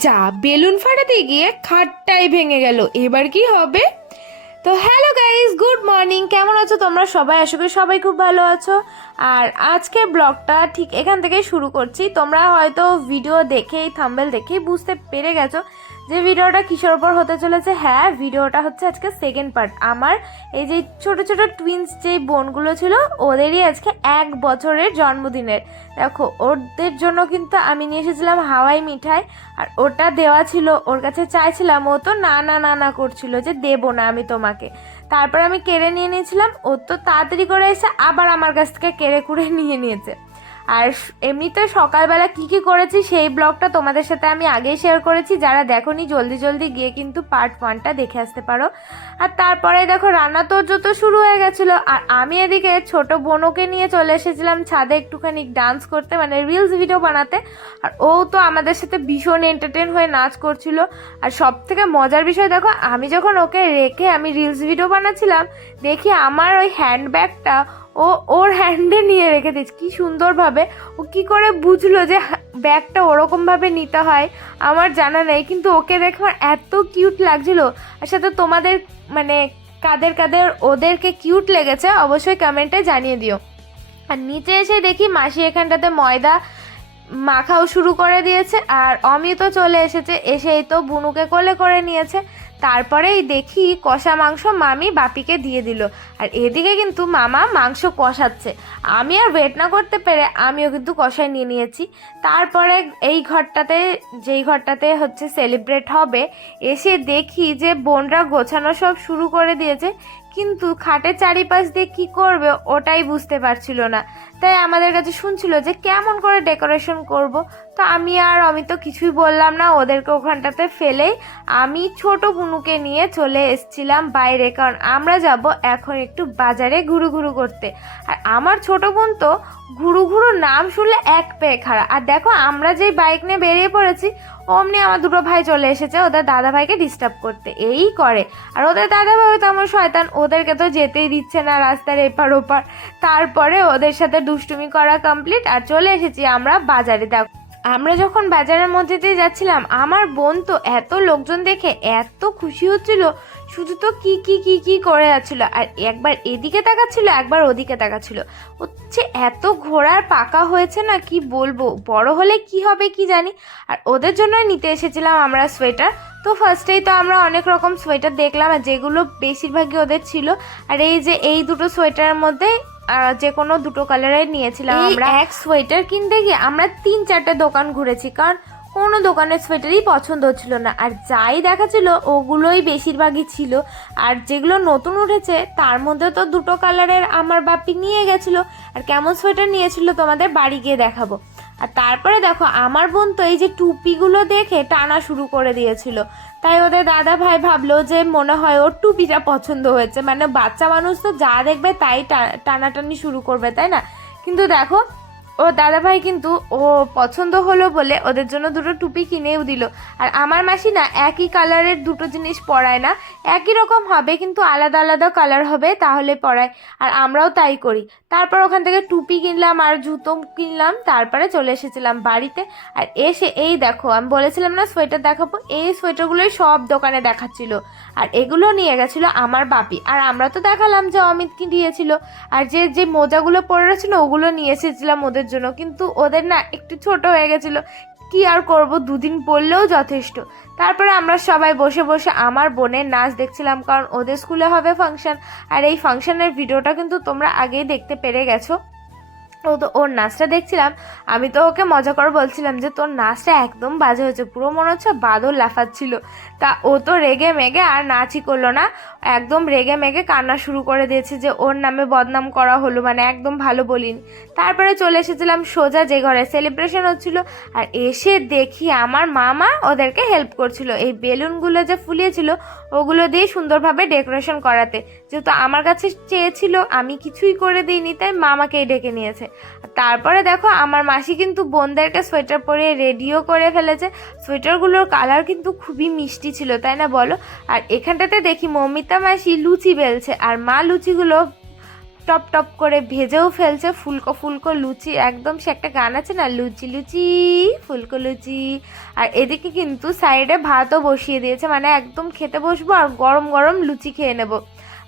যা, বেলুন ফাটাতে গিয়ে খাটটাই ভেঙে গেল। এবার কি হবে? তো হ্যালো গাইজ গুড মর্নিং। কেমন আছো তোমরা সবাই? আশা করি সবাই খুব ভালো আছো। আর আজকের ব্লগটা ঠিক এখান থেকে শুরু করছি। তোমরা হয়তো ভিডিও দেখেই থাম্বেল দেখেই বুঝতে পেরে গেছো যে ভিডিওটা কিসের ওপর হতে চলেছে? হ্যাঁ ভিডিওটা হচ্ছে আজকে সেকেন্ড পার্ট আমার এই যে ছোট ছোট টুইন্স যেই বোনগুলো ছিল, ওদেরই আজকে এক বছরের জন্মদিনের। দেখো, ওদের জন্য কিন্তু আমি নিয়ে এসেছিলাম হাওয়াই মিঠাই, আর ওটা দেওয়া ছিল, ওর কাছে চাইছিলাম, ও তো না না না না করছিল যে দেবো না আমি তোমাকে। তারপর আমি কেড়ে নিয়ে নিয়েছিলাম, ও তো তাড়াতাড়ি করে এসে আবার আমার কাছ থেকে কেড়ে কুড়ে নিয়ে নিয়েছে। আর এমনিতে সকালবেলা কি কি করেছি সেই ব্লগটা তোমাদের সাথে আমি আগেই শেয়ার করেছি। যারা দেখোনি, জলদি জলদি গিয়ে কিন্তু পার্ট ওয়ানটা দেখে আসতে পারো। আর তারপরে দেখো, রান্না যত শুরু হয়ে গেছিল। আর আমি এদিকে ছোট বোনকে নিয়ে চলে এসেছিলাম ছাদে একটুখানি ডান্স করতে মানে রিলস ভিডিও বানাতে। আর ও তো আমাদের সাথে ভীষণ এন্টারটেন হয়ে নাচ করছিল। আর সব থেকে মজার বিষয় দেখো, আমি যখন ওকে রেখে আমি রিলস ভিডিও বানাচ্ছিলাম দেখি আমার ওই হ্যান্ডব্যাগটা ও ওর হ্যান্ডে নিয়ে রেখে দিয়েছে কি সুন্দরভাবে ও কি করে বুঝলো যে ব্যাগটা ওরকমভাবে নিতে হয়, আমার জানা নেই। কিন্তু ওকে দেখে আমার এত কিউট লাগছিল। আর সাথে তোমাদের মানে কাদের কাদের ওদেরকে কিউট লেগেছে, অবশ্যই কমেন্টে জানিয়ে দিও। আর নিচে এসে দেখি মাসি এখানটাতে ময়দা মাখাও শুরু করে দিয়েছে। আর অমিত চলে এসেছে, এসেই তো বুনুকে কোলে করে নিয়েছে। তারপরেই দেখি কষা মাংস মামি বাপিকে দিয়ে দিল। আর এদিকে কিন্তু মামা মাংস কষাচ্ছে। আমি আর ওয়েট না করতে পেরে আমিও কিন্তু কষায় নিয়ে নিয়েছি। তারপরে এই ঘরটাতে, যেই ঘরটাতে হচ্ছে সেলিব্রেট হবে, এসে দেখি যে বোনরা গোছানো সব শুরু করে দিয়েছে। কিন্তু খাটের চারিপাশ দিয়ে কি করবে ওটাই বুঝতে পারছিল না। তাই আমাদের কাছে শুনছিল যে কেমন করে ডেকোরেশন করব। তো আমি আর অমিত কিছুই বললাম না, ওদেরকে ওখানটাতে ফেলেই আমি ছোট বুনুকে নিয়ে চলে এসেছিলাম বাইরে, কারণ আমরা যাব এখন একটু বাজারে ঘুরু ঘুরু করতে। আর আমার ছোট বোন তো ঘুরু ঘুরু নাম শুনলে এক পেয়ে খাড়া। আর দেখো আমরা যেই বাইক নিয়ে বেরিয়ে পড়েছি অমনি আমার দুটো ভাই চলে এসেছে, ওদের দাদা ভাইকে ডিস্টার্ব করতে। এই করে। আর ওদের দাদা ভাই তেমন শয়তান, ওদেরকে তো যেতেই দিচ্ছে না রাস্তার এপার ওপার। তারপরে ওদের সাথে দুষ্টুমি করা কমপ্লিট আর চলে এসেছি আমরা বাজারে। দেখ, আমরা যখন বাজারের মধ্যে দিয়ে যাচ্ছিলাম, আমার বোন তো এত লোকজন দেখে এত খুশি হচ্ছিল শুধু তো কি কি কি কি করে যাচ্ছিল? আর একবার এদিকে তাকাচ্ছিল একবার ওদিকে তাকাচ্ছিল। হচ্ছে এত ঘোড়ার পাকা হয়েছে না কি বলব? বড় হলে কি হবে কি জানি? আর ওদের জন্যই নিতে এসেছিলাম আমরা সোয়েটার। তো ফার্স্টেই তো আমরা অনেক রকম সোয়েটার দেখলাম আর যেগুলো বেশিরভাগই ওদের ছিল। আর এই যে এই দুটো সোয়েটারের মধ্যে যে কোনো দুটো কালারের নিয়েছিলাম আমরা। এক সোয়েটার কিনতে গিয়ে আমরা তিন চারটে দোকান ঘুরেছি। কারণ কোনো দোকানের সোয়েটারই পছন্দ হচ্ছিল না। আর যাই দেখাচ্ছিল ওগুলোই বেশিরভাগই ছিল। আর যেগুলো নতুন উঠেছে, তার মধ্যে তো দুটো কালারের আমার বাপি নিয়ে গেছিল। আর কেমন সোয়েটার নিয়েছিল তোমাদের বাড়ি গিয়ে দেখাবো। আর তারপরে দেখো, আমার বোন তো এই যে টুপিগুলো দেখে টানা শুরু করে দিয়েছিল। তাই ওদের দাদা ভাই ভাবলো যে মনে হয় ওর টুপিটা পছন্দ হয়েছে। মানে বাচ্চা মানুষ তো যা দেখবে তাই টানাটানি শুরু করবে, তাই না? কিন্তু দেখো ও দাদা ভাই কিন্তু ও পছন্দ হলো বলে ওদের জন্য দুটো টুপি কিনেও দিল। আর আমার মাসি না একই কালারের দুটো জিনিস পরায় না। একই রকম হবে কিন্তু আলাদা আলাদা কালার হবে, তাহলে পরায়। আর আমরাও তাই করি। তারপর ওখান থেকে টুপি কিনলাম আর জুতো কিনলাম, তারপরে চলে এসেছিলাম বাড়িতে। আর এসে এই দেখো, আমি বলেছিলাম না সোয়েটার দেখাবো? এই সোয়েটারগুলোই সব দোকানে দেখাচ্ছিল। আর এগুলো নিয়ে গেছিল আমার বাপি। আর আমরা তো দেখালাম যে অমিত কি দিয়েছিল। আর যে যে মোজাগুলো পরে রয়েছিল, ওগুলো নিয়ে এসেছিলাম ওদের জন্য। কিন্তু ওদের না একটু ছোট হয়ে গেছিল। কি আর করব? দুদিন পড়লেও যথেষ্ট। তারপরে আমরা সবাই বসে বসে আমার বোনের নাচ দেখছিলাম, কারণ ওদের স্কুলে হবে ফাংশন। আর এই ফাংশনের ভিডিওটা কিন্তু তোমরা আগেই দেখতে পেরে গেছো। ও তো, ওর নাচটা দেখছিলাম, আমি তো ওকে মজা করে বলছিলাম যে তোর নাচটা একদম বাজে হয়েছে, পুরো মনে হচ্ছে বাদল লাফাচ্ছিল। তা ও তো রেগে মেগে আর নাচই করল না, একদম রেগে মেগে কান্না শুরু করে দিয়েছে যে ওর নামে বদনাম করা হলো মানে একদম ভালো বলিনি। তারপরে চলে এসেছিলাম সোজা যে ঘরে সেলিব্রেশন হচ্ছিল, আর এসে দেখি আমার মামা ওদেরকে হেল্প করছিল। এই বেলুনগুলো যে ফুলিয়েছিল, ওগুলো দিয়ে সুন্দরভাবে ডেকোরেশন করাতে, যেহেতু আমার কাছে চেয়েছিল, আমি কিছুই করে দিইনি, তাই মামাকেই ডেকে নিয়েছে। তারপরে দেখো, আমার মাসি কিন্তু বোনদেরকে সোয়েটার পরে রেডিও করে ফেলেছে। সোয়েটারগুলোর কালার কিন্তু খুবই মিষ্টি ছিল, তাই না বলো? আর এখানটাতে দেখি মমিতা মাসি লুচি বেলছে, আর মা লুচিগুলো টপ টপ করে ভেজেও ফেলছে, ফুলকো ফুলকো লুচি। একদম সে একটা গান আছে না, লুচি লুচি, ফুলকো লুচি। আর এদিকে কিন্তু সাইডে ভাতও বসিয়ে দিয়েছে মানে একদম খেতে বসবো আর গরম গরম লুচি খেয়ে নেব।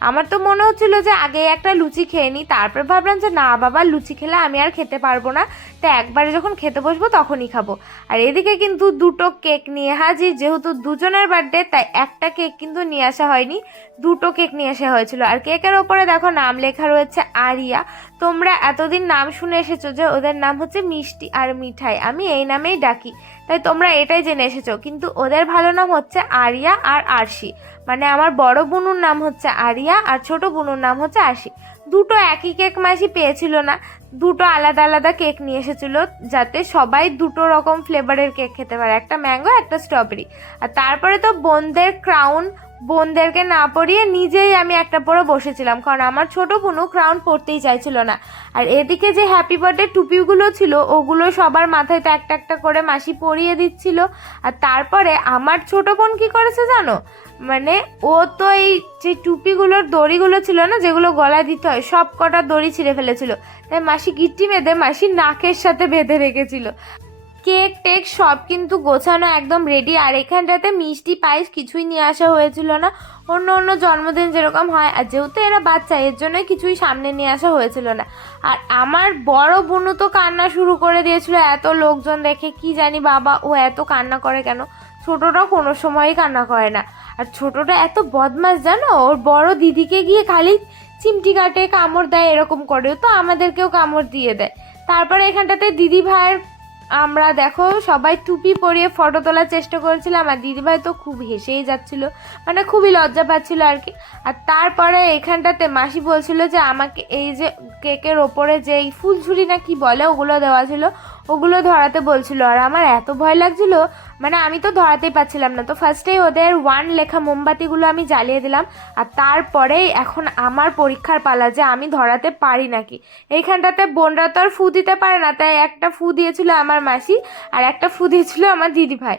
আমার তো মনে হচ্ছিল যে আগে একটা লুচি খেয়ে নিই তারপর ভাবলাম যে না বাবা, লুচি খেলে আমি আর খেতে পারব না। তো একবারে যখন খেতে বসবো তখনই খাব। আর এদিকে কিন্তু দুটো কেক নিয়ে হাজি যেহেতু দুজনের বার্থডে তাই একটা কেক কিন্তু নিয়ে আসা হয়নি, দুটো কেক নিয়ে আসা হয়েছিল। আর কেকের ওপরে দেখো নাম লেখা রয়েছে আরিয়া। তোমরা এতদিন নাম শুনে এসেছ যে ওদের নাম হচ্ছে মিষ্টি আর মিঠাই। আমি এই নামেই ডাকি। তাই তোমরা এটাই জেনে এসেছ। কিন্তু ওদের ভালো নাম হচ্ছে আরিয়া আর আরশি। মানে আমার বড় বুনুর নাম হচ্ছে আরিয়া আর ছোট বুনুর নাম হচ্ছে আরশি। দুটো একই কেক মাসি পেয়েছিল না। দুটো আলাদা আলাদা কেক নিয়ে এসেছিল যাতে সবাই দুটো রকম ফ্লেভারের কেক খেতে পারে। একটা ম্যাঙ্গো একটা স্ট্রবেরি আর তারপরে তো বোনদের ক্রাউন বোনদেরকে না পরিয়ে নিজেই আমি একটা পরে বসেছিলাম, কারণ আমার ছোট বোনও ক্রাউন পরতেই চাইছিল না। আর এদিকে যে হ্যাপি বার্থডে টুপিগুলো ছিল, ওগুলো সবার মাথায় তো একটা একটা করে মাসি পরিয়ে দিচ্ছিল। আর তারপরে আমার ছোট বোন কি করেছে জানো? মানে ও তো এই যে টুপিগুলোর দড়িগুলো ছিল না, যেগুলো গলায় দিতে হয় সব কটা দড়ি ছিঁড়ে ফেলেছিল। তাই মাসি গিট্টি বেঁধে মাসি নাকের সাথে বেঁধে রেখেছিল। কেক, টেক, সব কিন্তু গোছানো একদম রেডি আর এখানটাতে মিষ্টি, পায়েস কিছুই নিয়ে আসা হয়েছিল না। অন্য অন্য জন্মদিন যেরকম হয়, আর যেহেতু এরা বাচ্চা, এর জন্য কিছুই সামনে নিয়ে আসা হয়েছিল না। আর আমার বড় বোনও তো কান্না শুরু করে দিয়েছিল, এত লোকজন দেখে, কি জানি বাবা, ও এত কান্না করে কেন? ছোটটা কোনো সময়ই কান্না করে না। আর ছোটটা এত বদমাস জানো? ওর বড় দিদিকে গিয়ে খালি চিমটি কাটে, কামড় দেয়, এরকম করে। তো আমাদেরকেও কামড় দিয়ে দেয়। তারপরে এখানটাতে দিদি ভাইয়ের আমরা দেখো সবাই টুপি পরিয়ে ফটো তোলার চেষ্টা করেছিলাম আর দিদিভাই তো খুব হেসেই যাচ্ছিল মানে খুবই লজ্জা পাচ্ছিল আর কি। আর তারপরে এখানটাতে মাসি বলছিল যে আমাকে এই যে কেকের ওপরে যে এই ফুলঝুরি না কি বলে ওগুলো দেওয়া ছিল ওগুলো ধরাতে বলছিল। আর আমার এত ভয় লাগছিল মানে আমি তো ধরাতেই পাচ্ছিলাম না। তো ফার্স্টেই ওদের ওয়ান লেখা মোমবাতিগুলো আমি জ্বালিয়ে দিলাম, আর তারপরেই এখন আমার পরীক্ষার পালা যে আমি ধরাতে পারি নাকি। এইখানটাতে বোনরা তো আর ফু দিতে পারে না, তাই একটা ফু দিয়েছিল আমার মাসি, আর একটা ফু দিয়েছিল আমার দিদি ভাই।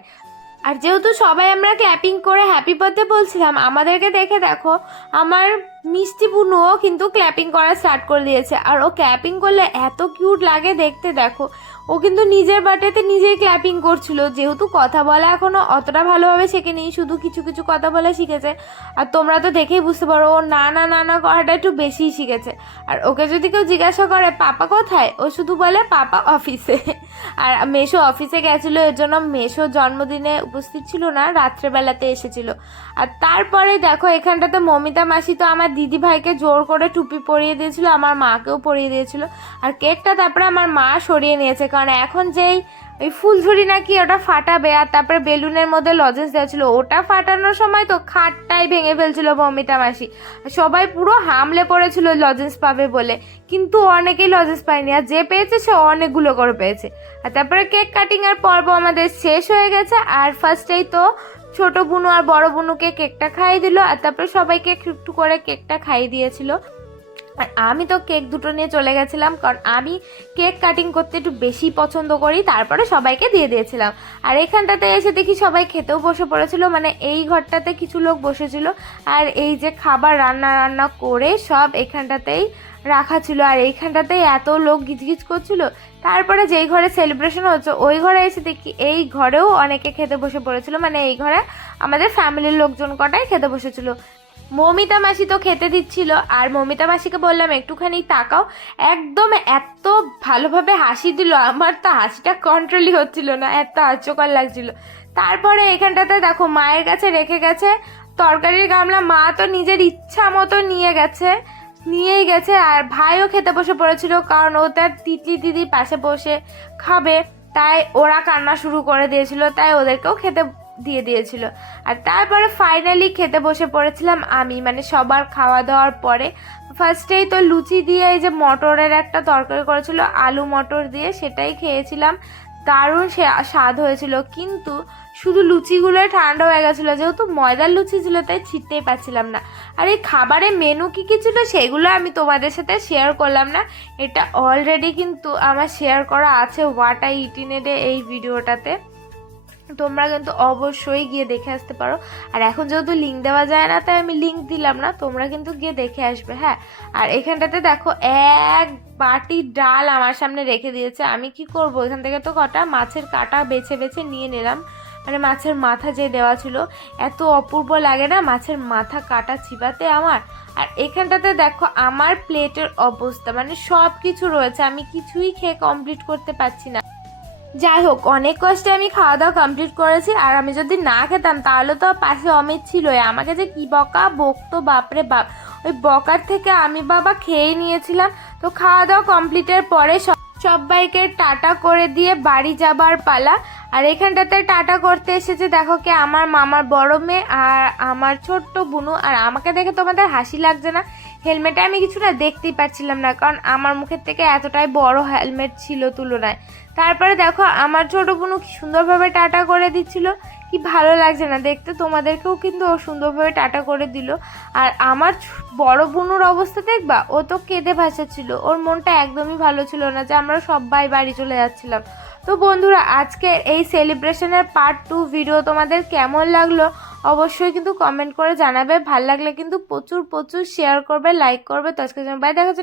আর যেহেতু সবাই আমরা ক্ল্যাপিং করে হ্যাপি বার্থডে বলছিলাম, আমাদেরকে দেখে দেখো, আমার মিষ্টি বুনুও কিন্তু ক্ল্যাপিং করা স্টার্ট করে দিয়েছে। আর ও ক্ল্যাপিং করলে এত কিউট লাগে দেখতে, দেখো। ও কিন্তু নিজের বার্থডেতে নিজেই ক্ল্যাপিং করছিল। যেহেতু কথা বলা এখনও অতটা ভালোভাবে শেখেনি, শুধু কিছু কিছু কথা বলে শিখেছে। আর তোমরা তো দেখেই বুঝতে পারো, ও না না না না করাটা একটু বেশিই শিখেছে। আর ওকে যদি কেউ জিজ্ঞাসা করে, পাপা কোথায়? ও শুধু বলে, পাপা অফিসে আর মেশো অফিসে গেছিল, এর জন্য মেশো জন্মদিনে উপস্থিত ছিল না, রাত্রেবেলাতে এসেছিল। আর তারপরে দেখো, এখানটাতে মমিতা মাসি তো আমার দিদি ভাইকে জোর করে টুপি পরিয়ে দিয়েছিল, আমার মাকেও পরিয়ে দিয়েছিল। আর কেকটা তারপরে আমার মা সরিয়ে নিয়েছে কারণ এখন যেই ওই ফুলঝুরি নাকি ওটা ফাটাবে, আর তারপরে বেলুনের মধ্যে লজেন্স দেওয়া ছিল, ওটা ফাটানোর সময় তো খাটটাই ভেঙে ফেলছিল মমিতা মাসি। সবাই পুরো হামলে পড়েছিল লজেন্স পাবে বলে, কিন্তু অনেকেই লজেন্স পায়নি, আর যে পেয়েছে সে অনেকগুলো করে পেয়েছে। আর তারপরে কেক কাটিং এর পর্ব আমাদের শেষ হয়ে গেছে, আর ফার্স্টেই তো ছোট বুনু আর বড় বুনুকে কেকটা খাইয়ে দিল, আর তারপরে সবাইকে একটু করে কেকটা খাইয়ে দিয়েছিল। আর আমি তো কেক দুটো নিয়ে চলে গেছিলাম, কারণ আমি কেক কাটিং করতে একটু বেশি পছন্দ করি, তারপরে সবাইকে দিয়ে দিয়েছিলাম। আর এখানটাতে এসে দেখি সবাই খেতেও বসে পড়েছিল মানে এই ঘরটাতে কিছু লোক বসেছিল। আর এই যে খাবার রান্না রান্না করে সব এখানটাতেই রাখা ছিল, আর এইখানটাতেই এত লোক গিজগিজ করছিল। তারপরে যেই ঘরে সেলিব্রেশন হচ্ছে, ওই ঘরে এসে দেখি এই ঘরেও অনেকে খেতে বসে পড়েছিল মানে এই ঘরে আমাদের ফ্যামিলির লোকজন কটাই খেতে বসেছিল। মমিতা মাসি তো খেতে দিচ্ছিল, আর মমিতা মাসিকে বললাম, একটুখানি তাকাও। একদম এত ভালোভাবে হাসি দিল, আমার তো হাসিটা কন্ট্রোলই হচ্ছিল না, এত হাস্যকর লাগছিল। তারপরে এখানটাতে দেখো, মায়ের কাছে রেখে গেছে, তরকারির গামলা, মা তো নিজের ইচ্ছা মতো নিয়ে গেছে, নিয়েই গেছে, আর ভাইও খেতে বসে পড়েছিল, কারণ ও তার তিতলি দিদির পাশে বসে খাবে, তাই ওরা কান্না শুরু করে দিয়েছিল, তাই ওদেরকেও খেতে দিয়ে দিয়েছিল। আর তারপরে ফাইনালি খেতে বসে পড়েছিলাম আমি মানে সবার খাওয়া দাওয়ার পরে। ফার্স্টেই তো লুচি দিয়ে এই যে মটরের একটা তরকারি করেছিল, আলু মটর দিয়ে সেটাই খেয়েছিলাম। দারুণ স্বাদ হয়েছিল, কিন্তু শুধু লুচিগুলোই ঠান্ডা হয়ে গেছিল, যেহেতু ময়দার লুচি ছিল, তাই ছিটতেই পাচ্ছিলাম না। আর এই খাবারের মেনু কী কী ছিল সেগুলো আমি তোমাদের সাথে শেয়ার করলাম না। এটা অলরেডি কিন্তু আমার শেয়ার করা আছে হোয়াট আই ইটিনেডে এই ভিডিওটাতে তোমরা কিন্তু অবশ্যই গিয়ে দেখে আসতে পারো। আর এখন যেহেতু লিঙ্ক দেওয়া যায় না, তাই আমি লিঙ্ক দিলাম না, তোমরা কিন্তু গিয়ে দেখে আসবে হ্যাঁ? আর এখানটাতে দেখো, এক বাটি ডাল আমার সামনে রেখে দিয়েছে। আমি কি করব? এখান থেকে তো কটা মাছের কাটা বেছে বেছে নিয়ে নিলাম। মানে মাছের মাথা যে দেওয়া ছিল, এত অপূর্ব লাগে না মাছের মাথা কাটা চিবাতে আমার? আর এখানটাতে দেখো, আমার প্লেটের অবস্থা মানে সব কিছু রয়েছে, আমি কিছুই খেয়ে কমপ্লিট করতে পারছি না। যাই হোক, অনেক কষ্টে আমি খাওয়া দাওয়া কমপ্লিট করেছি, আর আমি যদি না খেতাম তাহলে তো পাশে অমিত ছিলই। আমাকে যে কি বকা বকতো বাপরে বাপ। ওই বকার থেকে আমি বাবা খেয়ে নিয়েছিলাম, তো খাওয়া দাওয়া কমপ্লিটের পরে সব সবাইকে টাটা করে দিয়ে বাড়ি যাবার পালা। আর এখানটাতে টাটা করতে এসেছে, দেখো কি, আমার মামার বড় মেয়ে আর আমার ছোট্ট বুনু। আর আমাকে দেখে তোমাদের হাসি লাগছে না? হেলমেটে আমি কিছুটা দেখতেই পাচ্ছিলাম না, কারণ আমার মুখের থেকে এতটাই বড় হেলমেট ছিল তুলনায়। তারপরে দেখো, আমার ছোট বোনও কি সুন্দরভাবে টাটা করে দিচ্ছিল। কি ভালো লাগছে না, দেখতে তোমাদেরকেও কিন্তু ও সুন্দরভাবে টাটা করে দিল। আর আমার বড় বোনুর অবস্থা দেখবা, ও তো কেঁদে ভাসাচ্ছিল। ওর মনটা একদমই ভালো ছিল না যে আমরা সবাই বাড়ি চলে যাচ্ছিলাম। তো বন্ধুরা আজকের এই সেলিব্রেশনের পার্ট টু ভিডিও তোমাদের কেমন লাগল অবশ্যই কিন্তু কমেন্ট করে জানাবে। ভালো লাগলে কিন্তু প্রচুর প্রচুর শেয়ার করবে লাইক করবে। তো জন্য বাই দেখা